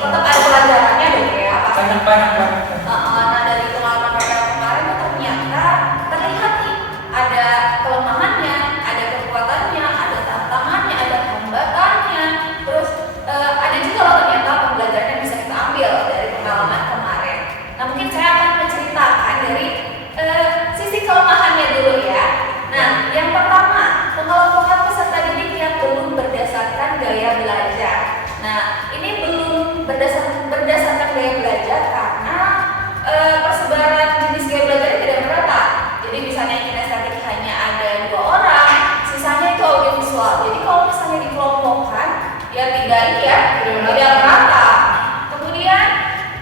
tetap ada pelajarannya dong ya. Banyak. Nah dari pengalaman PPL kemarin tuh ternyata terlihat nih ada kelemahannya, ada kekuatannya, ada tantangannya, ada hambatannya. Terus ada juga loh ternyata pembelajaran yang bisa kita ambil dari pengalaman kemarin. Nah mungkin saya akan menceritakan dari sisi kelemahannya dulu ya. Nah yang pertama, pengelompokan peserta didik yang belum berdasarkan gaya belajar. Nah ini belum berdasarkan gaya belajar karena persebaran jenis gaya belajarnya tidak merata. Jadi misalnya kinestetik hanya ada 2 orang, sisanya itu audiovisual. Jadi kalau misalnya dikelompokkan ya tidak merata. Kemudian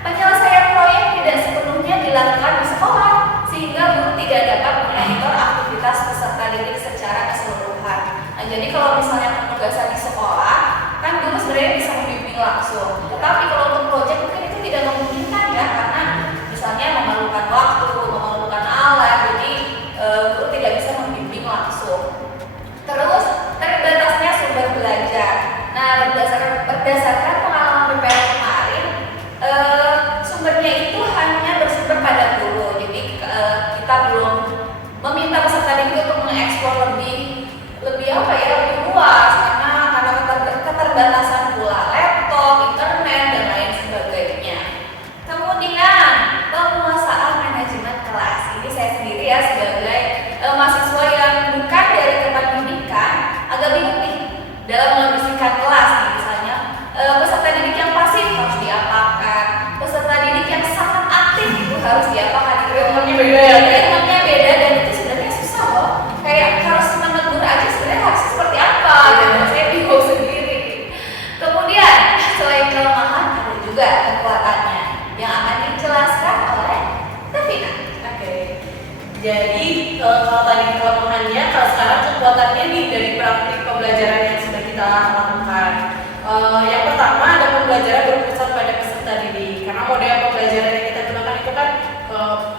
penyelesaian proyek tidak sepenuhnya dilakukan di sekolah sehingga guru tidak dapat memonitor aktivitas peserta didik secara keseluruhan. Nah jadi kalau misalnya penugasan di sekolah kan guru sebenarnya bisa membimbing langsung. Tetapi kalau untuk proyek mungkin itu tidak memungkinkan ya karena misalnya memerlukan waktu, memerlukan alat, jadi guru tidak bisa membimbing langsung. Terus terbatasnya sumber belajar. Nah berdasarkan pengalaman PPL kemarin, sumbernya itu hanya bersumber pada guru. Jadi kita belum meminta peserta didik untuk mengeksplor lebih luas karena keterbatasan pula laptop, internet dan lain sebagainya. Kemudian penguasaan manajemen kelas. Ini saya sendiri ya sebagai mahasiswa yang bukan dari kependidikan agak bingung nih dalam menghabiskan kelas nih, misalnya peserta didik yang pasif harus diapakan, peserta didik yang sangat aktif itu harus diapakan. Ritmenya beda ya? Ritmenya beda dan itu sebenarnya susah loh. Kayak harus menegur aja sebenarnya harus seperti apa gitu. Saya bingung sendiri. Kemudian selain kelemahan ada juga kekuatannya yang akan dijelaskan oleh Davina. Oke. Jadi kalau tadi kelemahannya, kalau sekarang kekuatannya nih dari praktik pembelajaran yang sudah kita lakukan. Yang pertama ada pembelajaran berpusat pada peserta didik. Karena model pembelajaran yang kita gunakan itu kan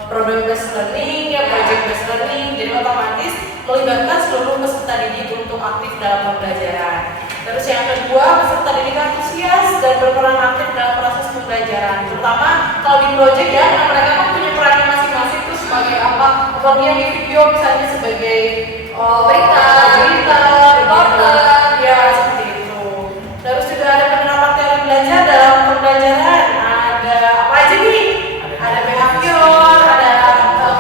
product based learning, ya project based learning. Jadi otomatis melibatkan seluruh peserta didik untuk aktif dalam pembelajaran. Terus yang kedua, peserta didik antusias dan berperan aktif dalam proses pembelajaran. Terutama kalau di project ya, karena mereka kan punya perannya masing-masing tuh sebagai apa? Pokoknya di video misalnya sebagai berita, reporter, ya seperti itu. Terus juga ada penerapan teori belajar dalam pembelajaran. Ada apa aja nih? Ada behavior, ada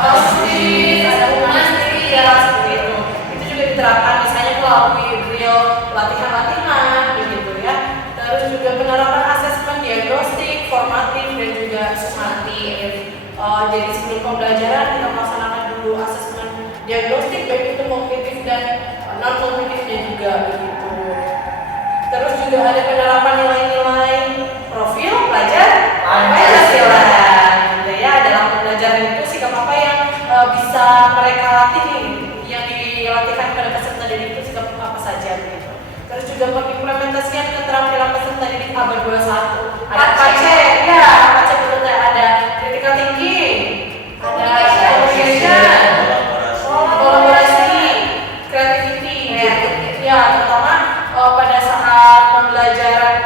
cognitive, ada humanistik, ya seperti itu. Itu juga diterapkan misalnya melalui real latihan-latihan begitu ya. Terus juga penerapan asesmen diagnostik, formatif dan juga sumatif. Jadi sebelum pembelajaran kita melaksanakan dulu asesmen diagnostik baik itu kognitif dan non kognitifnya juga begitu. Terus juga ada penerapan nilai-nilai profil pelajar Pancasila gitu ya. Dalam pembelajaran itu sikap apa yang bisa mereka latih nih, yang dilatihkan pada peserta didik itu sikap apa saja gitu. Terus juga mengimplementasikan keterampilan peserta didik abad 21. Ada PACE, ya PACE betul, ada critical thinking, ada communication, kolaborasi, creativity, ya terutama pada saat pembelajaran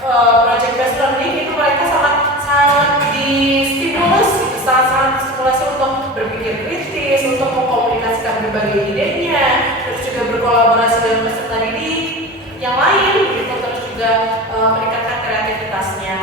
project based learning itu mereka sangat distimulus, sangat stimulasi untuk berpikir kritis, untuk mengkomunikasikan berbagai idenya, terus juga berkolaborasi dengan peserta didik yang lain, gitu. Terus juga meningkatkan kreativitasnya.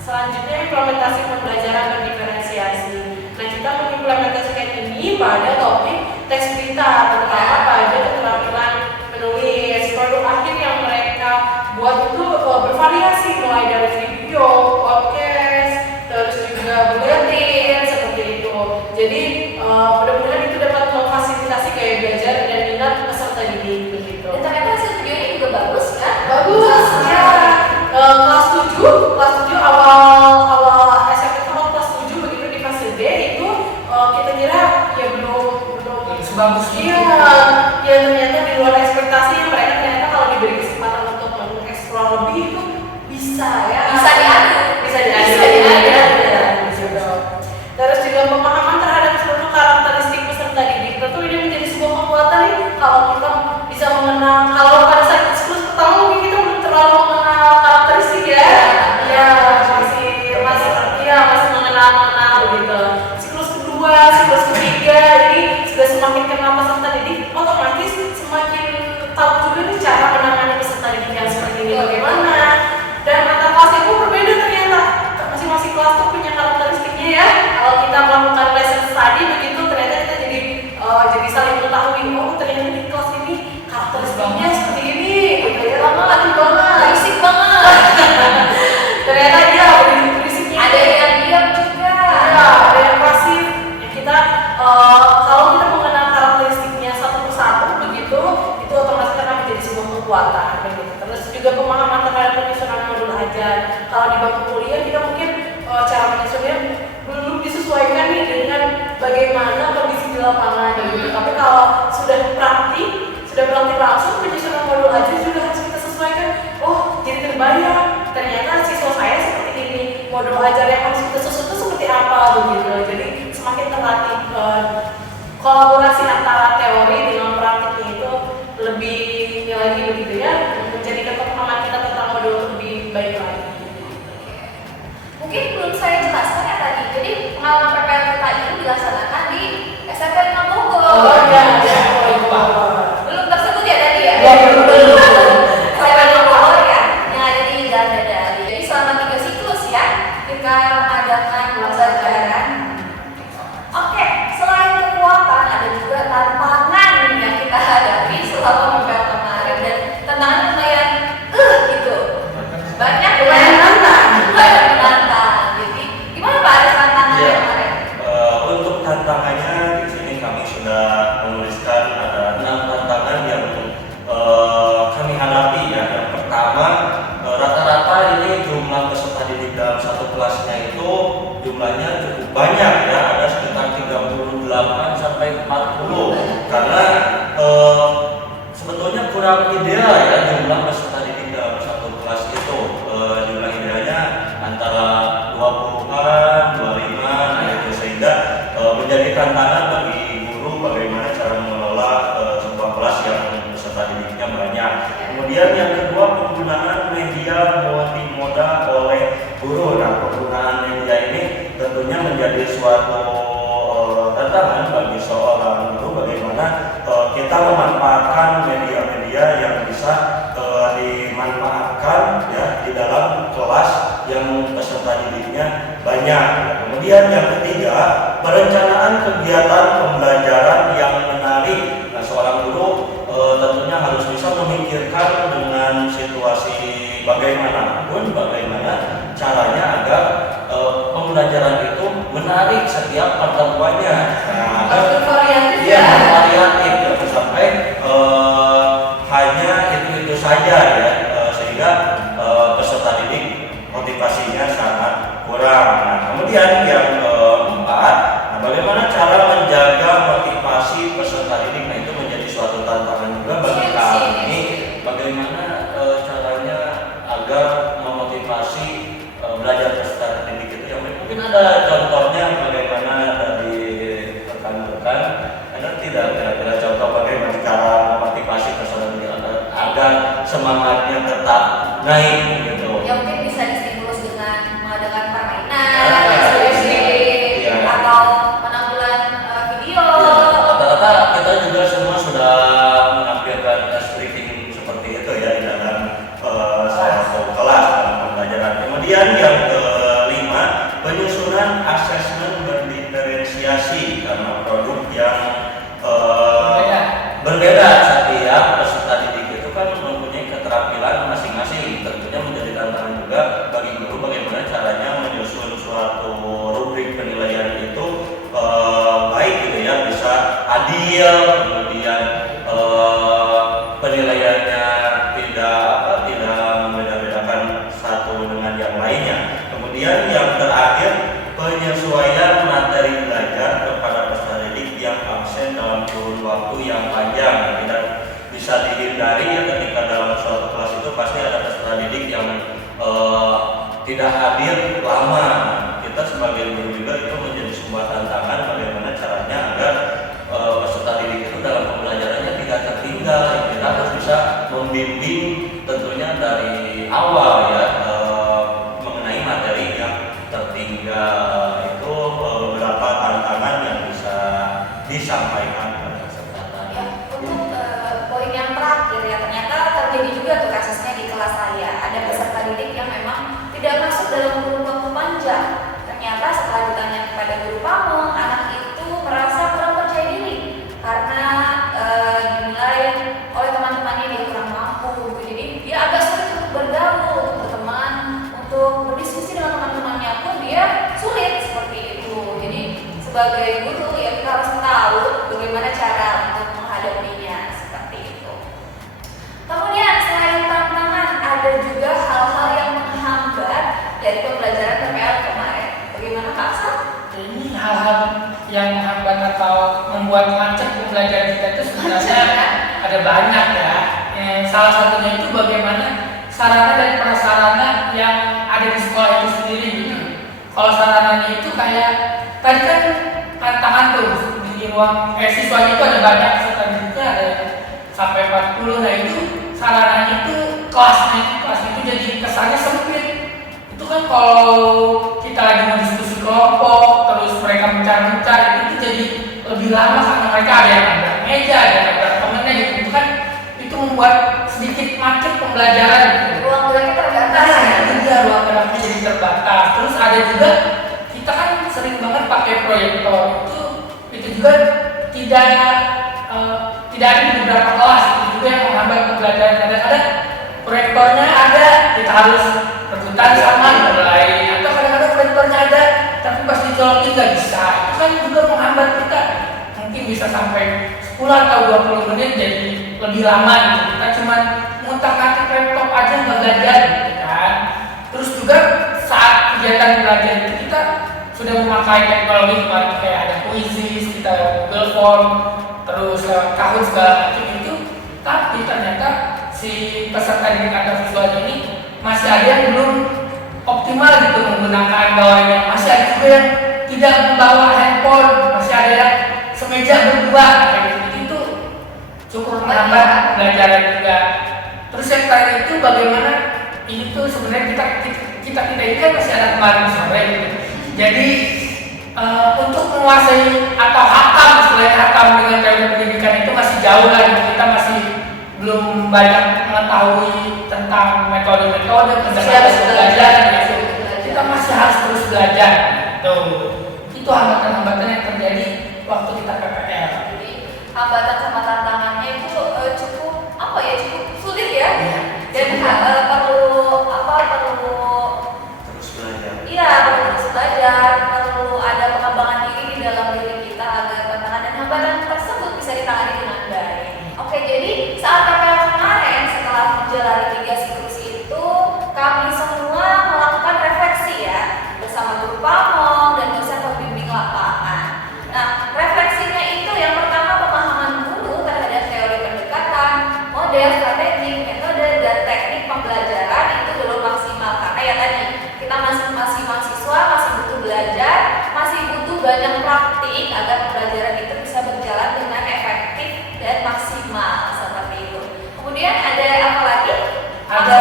Selanjutnya implementasi pembelajaran berdiferensiasi. Nah kita mengimplementasikan ini pada topik teks berita, terutama pada keterampilan menulis. Produk akhir yang mereka buat itu bervariasi, mulai dari video, podcast, terus juga buletin seperti itu. Jadi mudah-mudahan itu dapat memfasilitasi gaya belajar dan minat peserta didik begitu. Dan ternyata hasil videonya juga bagus kan? Bagus ya. Kelas 7 awal SMP sama kelas 7 begitu di fase D itu kita kira ya belum sebagus itu. Iya, ya ternyata di luar ekspektasi mereka ternyata kalau diberi kesempatan untuk mengeksplor lebih itu bisa ya. Bisa diadu. Terus juga pemahaman terhadap seluruh karakteristik peserta didik. Tentu ini menjadi sebuah kekuatan nih kalau kita bisa mengenal. Kalau pada saat diskusi pertama mungkin kita belum terlalu mengenal karakteristik ya. Dan kalau di bangku kuliah kita mungkin cara menyusunnya belum disesuaikan nih dengan bagaimana kondisi di lapangan gitu. Tapi kalau sudah praktik langsung, penyusunan modul aja juga harus kita sesuaikan. Oh, jadi terbayang ternyata siswa saya seperti ini, modul ajar yang harus kita susun itu seperti apa begitu. Jadi semakin terlatih kolaborasi antara teori dengan praktiknya itu lebih lagi begitu ya, menjadikan pemahaman kita tentang modul lebih baik lagi. Mungkin belum saya jelaskan ya tadi. Jadi pengalaman PPL kita ini dilaksanakan di SMP 5 Bogor. Oh iya, Belum tersebut ya tadi ya? Iya, belum. SMP 5 Bogor ya, yang ada di Jalan Dadari. Jadi selama 3 siklus ya, kita mengadakan pembelajaran. Oke, selain kekuatan ada juga tantangan yang kita hadapi selama PPL kemarin, dan tantangan lumayan gitu. Banyak menantang. Jadi gimana Pak, ada tantangannya kemarin? Untuk tantangannya di sini kami sudah menuliskan ada 6 tantangan yang kami hadapi ya. Yang pertama, rata-rata ini jumlah peserta didik dalam satu kelasnya itu jumlahnya cukup banyak ya, ada sekitar 38 sampai 40. Karena sebetulnya kurang ideal ya jumlah peserta didik dalam satu kelas itu. Jumlah idealnya antara 20-an, 25-an gitu, sehingga menjadi tantangan bagi guru bagaimana cara mengelola sebuah kelas yang peserta didiknya banyak. Kemudian yang kedua, penggunaan media multimoda oleh guru. Nah, penggunaan media ini tentunya menjadi suatu tantangan bagi seorang guru, bagaimana kita memanfaatkan media-media yang bisa dimanfaatkan ya di dalam kelas yang peserta didiknya banyak. Kemudian yang ketiga, perencanaan kegiatan pembelajaran yang menarik. Nah, seorang guru tentunya harus bisa memikirkan dengan situasi bagaimanapun bagaimana caranya agar pembelajaran itu menarik setiap pertemuannya. Nah, Harus variatif ya, ya. variatif jangan sampai hanya itu saja ya, sehingga peserta didik motivasinya sangat kurang. Nah, kemudian yang keempat, bagaimana cara menjaga motivasi peserta didik. Nah, itu menjadi suatu tantangan juga bagi kami, bagaimana caranya agar memotivasi belajar peserta didik itu. Yang mungkin ada contohnya bagaimana dari rekan-rekan, ada tidak kira-kira contoh bagaimana cara memotivasi peserta didik agar semangatnya tetap naik gitu. Ya mungkin bisa distimulus dengan mengadakan permainan, Ah, ekspresi, iya. atau penampilan video. Rata-rata kita juga semua sudah menampilkan briefing seperti itu ya di dalam suatu kelas dalam pembelajaran. Kemudian yang kelima, penyusunan asesmen berdiferensiasi karena produk yang berbeda. Setiap peserta didik itu kan mempunyai keterampilan masing-masing. Tentunya menjadi tantangan juga bagi guru bagaimana caranya menyusun suatu rubrik penilaian itu baik gitu ya, bisa adil, kemudian penilaiannya tidak membeda-bedakan satu dengan yang lainnya. Kemudian yang terakhir, penyesuaian materi belajar kepada peserta didik yang absen dalam kurun waktu yang panjang. Tidak bisa dihindari ya, ketika dalam suatu kelas itu pasti ada peserta didik yang tidak hadir lama. Kita sebagai guru juga itu menjadi sebuah tantangan bagaimana caranya agar peserta didik itu dalam pembelajarannya tidak tertinggal. Kita harus bisa membimbing tentunya dari awal ya mengenai materi yang tertinggal. Itu beberapa tantangan yang bisa disampaikan pada peserta tadi. Ya, untuk poin yang terakhir ya, ternyata terjadi juga tuh kasusnya di kelas saya. Ada peserta didik yang memang tidak masuk dalam kurun waktu panjang. Ternyata setelah ditanya kepada guru pamong, anak itu merasa kurang percaya diri karena dinilai oleh teman-temannya dia kurang mampu. Jadi dia agak sulit untuk bergaul, untuk berteman, untuk berdiskusi dengan teman-temannya pun dia sulit seperti itu. Jadi sebagai guru ya kita harus tahu bagaimana cara untuk menghadapinya seperti itu. Kemudian selain tantangan ada juga hal-hal yang menghambat salah satunya itu bagaimana sarana dan prasarana yang ada di sekolah itu sendiri gitu. Kalau sarananya itu kayak tadi kan tantangan tuh di ruang siswanya itu ada banyak peserta didiknya, ada sampai 40. Nah itu sarananya itu kelas itu jadi kesannya sempit. Itu kan kalau kita lagi mau diskusi kelompok terus mereka mencar itu jadi lebih lama karena mereka ada yang nabrak meja, ada yang nabrak temennya gitu. Itu kan itu membuat sedikit macet pembelajaran gitu. Ruang geraknya terbatas. Itu dia ruang geraknya jadi terbatas. Terus ada juga kita kan sering banget pakai proyektor. Itu juga tidak ada di beberapa kelas. Itu juga yang menghambat pembelajaran. Kadang-kadang proyektornya ada, kita harus rebutan sama dengan lain. Atau kadang-kadang proyektornya ada, tapi pas dicolokin nggak bisa. Itu kan juga menghambat kita. Mungkin bisa sampai 10 atau 20 menit jadi lebih lama gitu. Kita cuma ngutak-ngatik laptop aja nggak belajar gitu kan. Terus juga saat kegiatan belajar itu kita sudah memakai teknologi kemarin kayak ada Quizzes, kita Google Form, terus Kahoot segala macam itu. Tapi ternyata si peserta didik atau visualnya ini masih ada yang belum optimal gitu menggunakan gawainya. Masih ada juga yang tidak membawa handphone, masih ada yang semeja berdua kayak gitu. Itu cukup menghambat pembelajaran juga. Terus yang terakhir itu bagaimana ini tuh sebenarnya kita ini kan masih ada kemarin sore gitu. Jadi untuk menguasai atau hakam istilahnya hakam dengan teori pendidikan itu masih jauh lah gitu. Kita masih belum banyak mengetahui tentang metode-metode pendekatan pembelajaran gitu. Kita masih harus terus belajar gitu. Itu hambatan-hambatan yang terjadi waktu kita PPL. Jadi hambatan sama tantangannya itu cukup sulit ya. Dan perlu terus belajar. Iya, perlu terus belajar, perlu ada pengembangan diri di dalam diri kita agar tantangan dan hambatan tersebut bisa ditangani dengan baik. Oke, jadi saat PPL kemarin setelah menjalani 3 siklus itu, kami semua melakukan refleksi ya bersama guru pamong dan dosen pembimbing lapangan. Nah, refleksinya itu yang pertama pemahaman guru terhadap teori pendekatan, model, strategi, metode, dan teknik pembelajaran itu belum maksimal karena ya tadi kita masih mahasiswa, masih butuh belajar, masih butuh banyak praktik agar pembelajaran itu bisa berjalan dengan efektif dan maksimal seperti itu. Kemudian ada apa lagi? Ada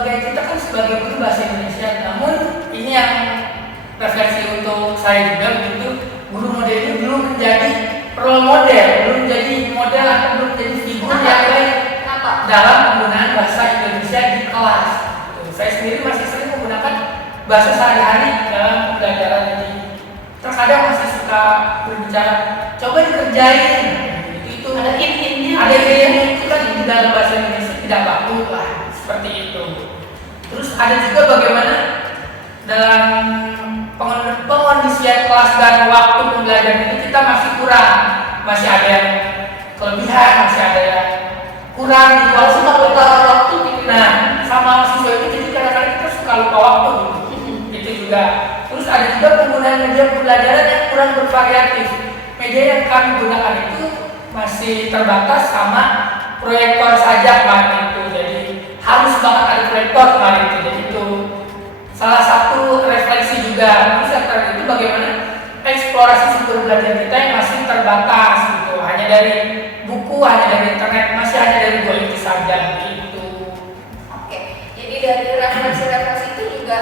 kita kan sebagai guru bahasa Indonesia, namun ini yang refleksi untuk saya juga begitu, guru model ini belum menjadi role model, belum jadi model atau belum jadi figur yang baik dalam penggunaan bahasa Indonesia di kelas. Saya sendiri masih sering menggunakan bahasa sehari-hari dalam pembelajaran ini. Terkadang masih suka berbicara, coba dikerjain. Itu Ada hint-hintnya. ada yang itu kan di dalam bahasa Indonesia tidak baku lah seperti itu. Terus ada juga bagaimana dalam pengondisian kelas dan waktu pembelajaran itu kita masih kurang, masih ada yang kelebihan, masih ada yang kurang di Kalau suka lupa waktu gitu. Nah, sama siswa itu jadi kadang-kadang kita suka lupa waktu gitu. Itu juga. Terus ada juga penggunaan media pembelajaran yang kurang bervariatif. Media yang kami gunakan itu masih terbatas sama proyektor saja kemarin itu. Jadi harus banget ada proyektor kemarin itu. Jadi itu salah satu refleksi juga. Terus yang terakhir itu bagaimana eksplorasi sumber belajar kita yang masih terbatas gitu. Hanya dari buku, hanya dari internet, masih hanya dari 2 itu saja gitu. Oke, jadi dari refleksi-refleksi itu juga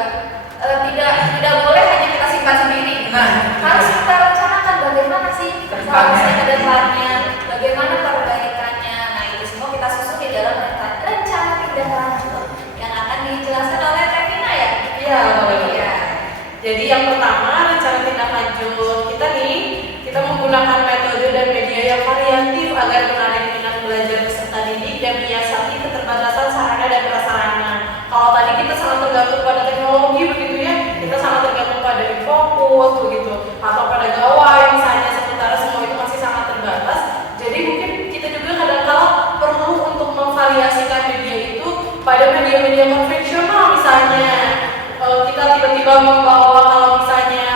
tidak boleh hanya kita simpan sendiri. Nah, Harus kita rencanakan bagaimana sih seharusnya ke depannya, bagaimana perbaikannya. Nah, itu semua kita susun di dalam rencana tindak lanjut yang akan dijelaskan oleh Tevina ya. Iya, boleh. Iya. Jadi yang pertama rencana tindak lanjut kita menggunakan metode dan media yang variatif agar menarik minat belajar peserta didik dan menyiasati keterbatasan sarana dan prasarana. Kalau tadi kita sangat tergantung pada teknologi begitu ya, kita sangat tergantung pada fokus begitu, atau pada gawai misalnya, sementara semua itu masih sangat terbatas. Jadi mungkin kita juga kadang-kala perlu untuk memvariasikan media itu pada media-media konvensional misalnya. Kita tiba-tiba membawa kalau misalnya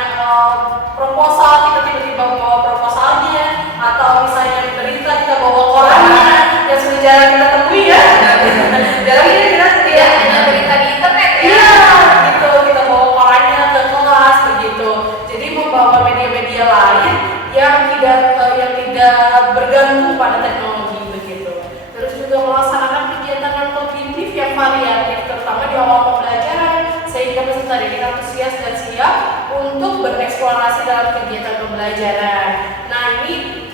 proposal, kita tiba-tiba membawa proposalnya, atau misalnya berita kita bawa korannya, dan sejarah kita peserta didik antusias dan siap untuk bereksplorasi dalam kegiatan pembelajaran. Nah ini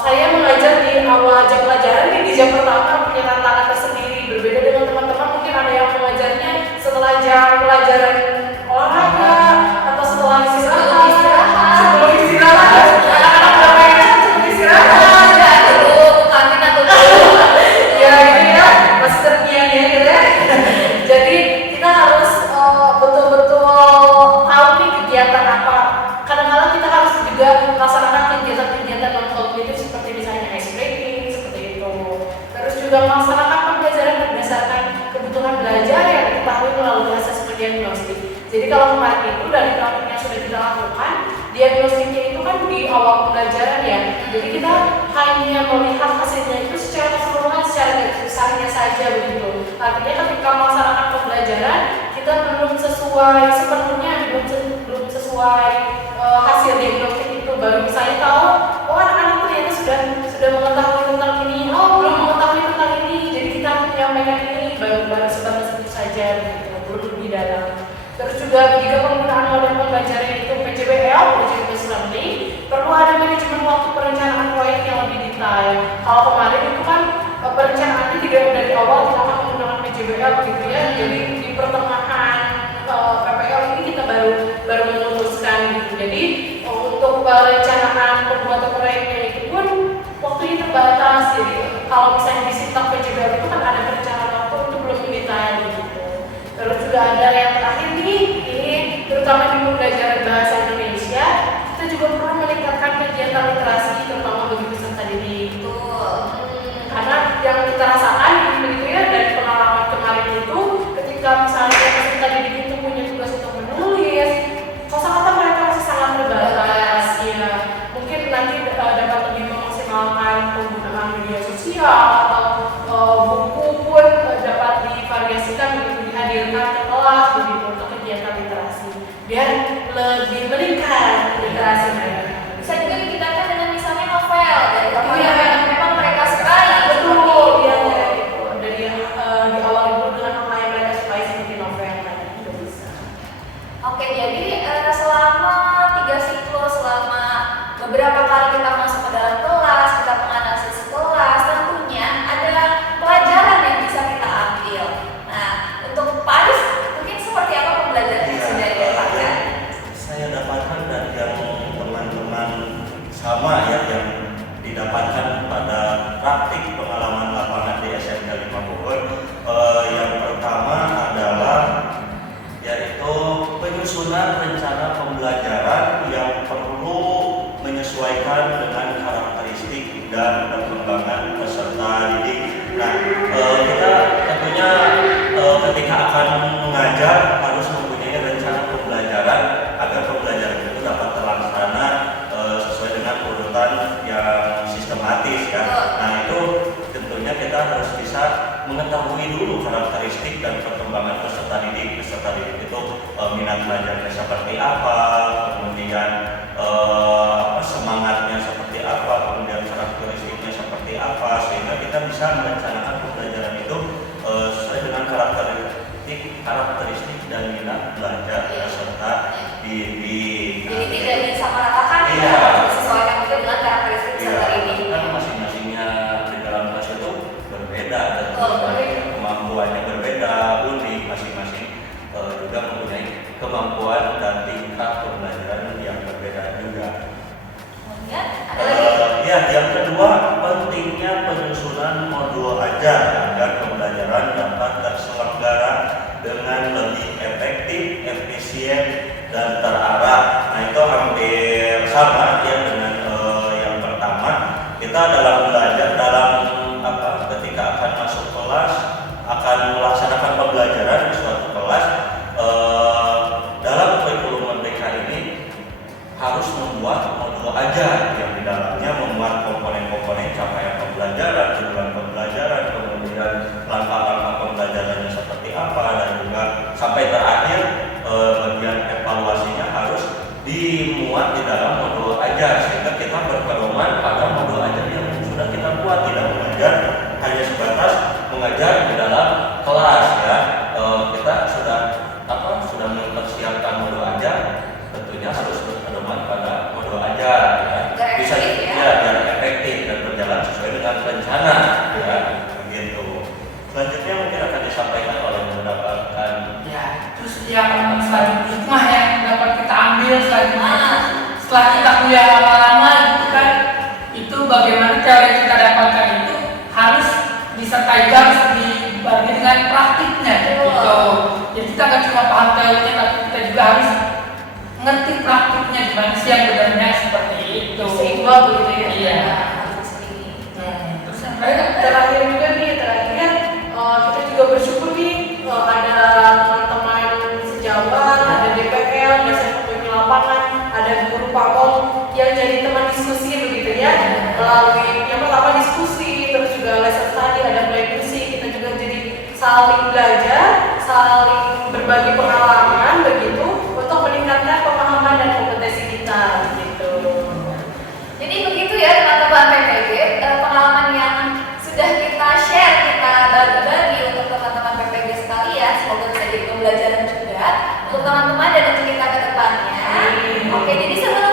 saya mengajar di awal jam pelajaran, di jam pertama punya tantangan tersendiri. Berbeda dengan teman-teman, mungkin ada yang mengajarnya setelah jam pelajaran olahraga atau setelah istirahat. Sebelum istirahat, anak-anak bermain sebelum istirahat. Ya, dulu kantin atau Ya gitu ya, masih terbiang-biang gitu ya. Jadi kita harus betul-betul tahu nih kegiatan apa. Kadang-kadang kita harus juga melaksanakan kegiatan-kegiatan non-kognitif seperti misalnya ice breaking, seperti itu. Terus juga melaksanakan pembelajaran berdasarkan kebutuhan belajar yang diketahui melalui asesmen diagnostik. Jadi kalau kemarin itu dari topik yang sudah kita lakukan, diagnostiknya itu kan di awal pembelajaran ya. Jadi kita hanya melihat hasilnya itu secara keseluruhan, secara garis besarnya saja begitu. Artinya ketika melaksanakan pembelajaran kita belum sesuai sepenuhnya, belum sesuai hasil diagnostik itu. Baru misalnya tahu, oh anak-anak ternyata sudah mengetahui tentang ini, oh belum mengetahui tentang ini. Jadi kita menyampaikan ini baru sebatas itu saja begitu, belum lebih dalam. Terus juga jika penggunaan model pembelajaran itu PJBL, Project Based Learning, perlu ada manajemen waktu perencanaan proyek yang lebih detail. Kalau kemarin itu kan perencanaannya tidak dari awal kita akan menggunakan PJBL begitu ya. Jadi di pertengahan PPL ini kita baru memutuskan gitu. Jadi untuk perencanaan pembuatan proyeknya itu pun waktunya terbatas. Jadi kalau misalnya di sitak PJBL itu kan ada perencanaan waktu untuk belum detail gitu. Terus juga ada yang terakhir nih, ini terutama di pembelajaran bahasa Indonesia, kita juga perlu meningkatkan kegiatan literasi terutama bagi peserta didik. Karena yang kita rasakan begitu ya dari pengalaman kemarin itu, ketika misalnya peserta didik itu punya tugas untuk menulis, kosakata mereka masih sangat terbatas. Ya, mungkin nanti dapat lebih memaksimalkan penggunaan media sosial atau buku pun dapat divariasikan begitu, dihadirkan ke kelas begitu untuk kegiatan literasi biar lebih meningkat literasi mereka. bisa juga ditingkatkan dengan misalnya novel dari tokoh yang memang mereka sukai. Betul, ya dari di awal itu dengan apa yang mereka sukai seperti novel tadi itu bisa. Oke, jadi selama 3 siklus, selama beberapa kali kita masuk ke dalam kelas, kita menganalisis kelas, tentunya ada pelajaran yang bisa kita ambil. Nah, untuk Pak Adis, mungkin seperti apa pembelajaran yang sudah didapatkan? Saya dapatkan dari yang teman-teman sama ya yang didapatkan pada praktik pengalaman lapangan di SMK 5 Bogor. Yang pertama adalah yaitu penyusunan rencana pembelajaran yang perlu menyesuaikan dengan karakteristik dan perkembangan peserta didik. Nah, kita tentunya ketika akan mengajar harus mempunyai rencana pembelajaran agar pembelajaran itu dapat terlaksana sesuai dengan urutan yang sistematis ya. Nah, itu tentunya kita harus bisa mengetahui dulu karakteristik dan perkembangan peserta didik. Peserta didik itu minat belajarnya seperti apa, kemudian semangatnya seperti apa, kemudian karakteristiknya seperti apa, sehingga kita bisa merencanakan pembelajaran itu sesuai dengan karakteristik dan minat belajar peserta didik. Jadi tidak disamaratakan ya, disesuaikan juga dengan karakteristik peserta didik. Kan masing-masingnya di dalam kelas itu berbeda, kemampuannya berbeda, unik, masing-masing juga mempunyai kemampuan dan tingkat pembelajaran yang berbeda juga. Kemudian ada lagi. Ya, yang kedua pentingnya penyusunan modul ajar agar pembelajaran dapat terselenggara dengan lebih efektif, efisien, dan terarah. Nah, itu hampir sama ya dengan yang pertama. Kita dalam belajar ketika akan masuk kelas, akan melaksanakan pembelajaran di suatu kelas, dalam kurikulum merdeka ini harus membuat modul ajar yang di dalamnya memuat komponen-komponen capaian pembelajaran, tujuan pembelajaran, kemudian langkah-langkah pembelajarannya seperti apa, dan juga sampai terakhir bagian evaluasinya harus dimuat di dalam modul ajar, sehingga kita berpedoman pada modul ajar yang sudah kita buat, tidak mengajar hanya sebatas mengajar di dalam kelas ya. Kita sudah yang selanjutnya hikmah yang dapat kita ambil selanjutnya Ah. setelah kita kuliah lama-lama gitu kan, itu bagaimana teori yang kita dapatkan itu harus disertai harus dibarengi dengan praktiknya gitu. Jadi kita nggak cuma paham teorinya, tapi kita juga harus ngerti praktiknya gimana sih yang benarnya seperti itu. Seimbang begitu ya. Iya. Terus yang terakhir juga nih, kita juga bersyukur nih ada teman-teman sejawat, ada DPL, dosen pembimbing lapangan, ada guru pakom yang jadi teman diskusi begitu ya, melalui yang pertama diskusi, terus juga lesson study, ada play music, kita juga jadi saling belajar, saling berbagi pengalaman begitu untuk meningkatkan pemahaman dan kompetensi kita gitu. Jadi begitu ya teman-teman PPG, pengalaman yang sudah kita share, kita bagi-bagi untuk teman-teman PPG sekalian, semoga bisa jadi pembelajaran juga untuk teman-teman dan untuk kita ke depannya. Oke, jadi sebelum